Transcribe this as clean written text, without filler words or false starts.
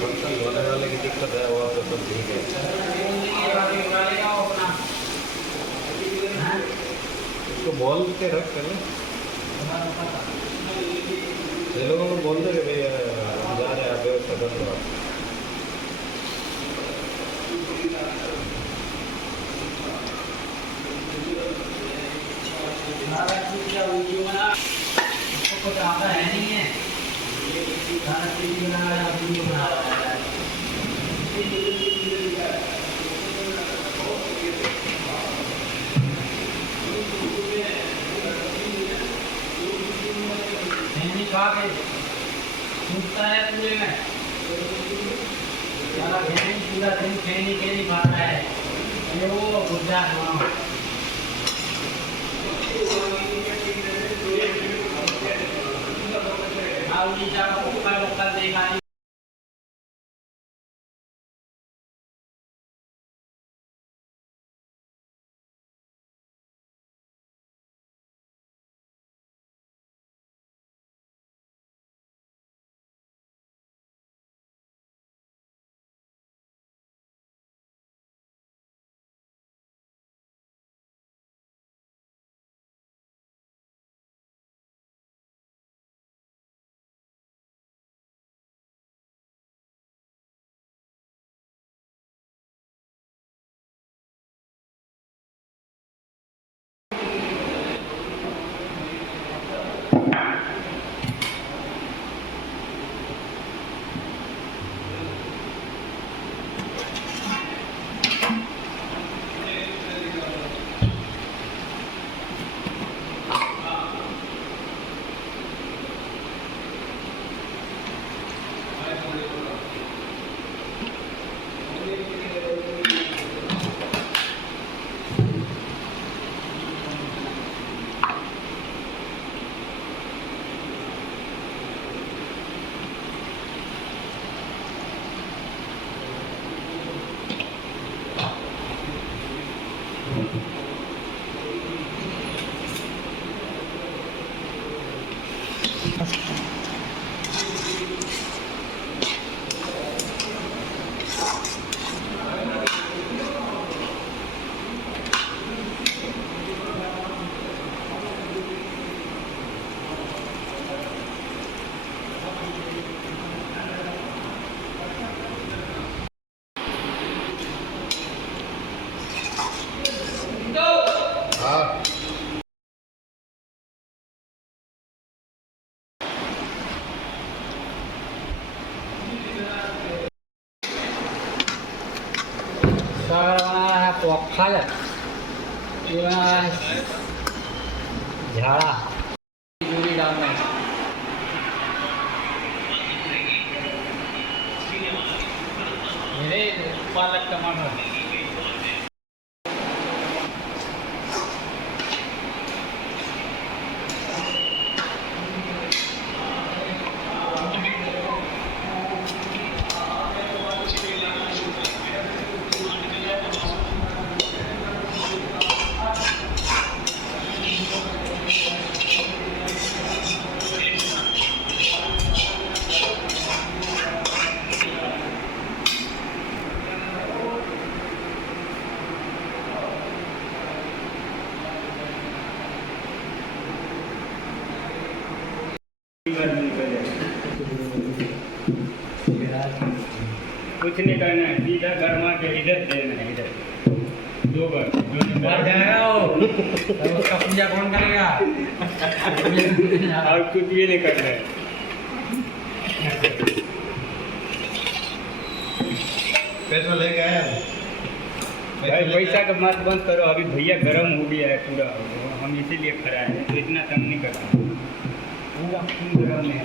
बर्तन धोने वाले की दिक्कत है, वो तो सब ठीक है। इसको बोल के रख कर ये लोगों को बोल दे कि भैया हम जा रहे हैं, आप व्यवस्था कर दो। कुछ आता है नहीं है, खाना चीज बना रहा है, वीडियो बना रहा है। नहीं खा के सूखता है पूरे में, सारा खेनी पूरा दिन खेनी खेनी खाता है ये वो गुड्डा खाना। नीचा का ऊपर ऊपर देखा पोखा झाड़ा जूरी डालना मेरे पालक टमाटर कुछ नहीं करना है, सीधा गरमा के इधर देना है, इधर 2 बार मर जाएगा वो तो उसका पूजा कौन करेगा। और कुछ भी नहीं करना है। पैसा लेके आया भाई पैसा का मत बंद करो, अभी भैया गर्म हो गया है पूरा, हम इसीलिए खड़ा है, तो इतना तंग नहीं करना, पूरा खून गर्म है।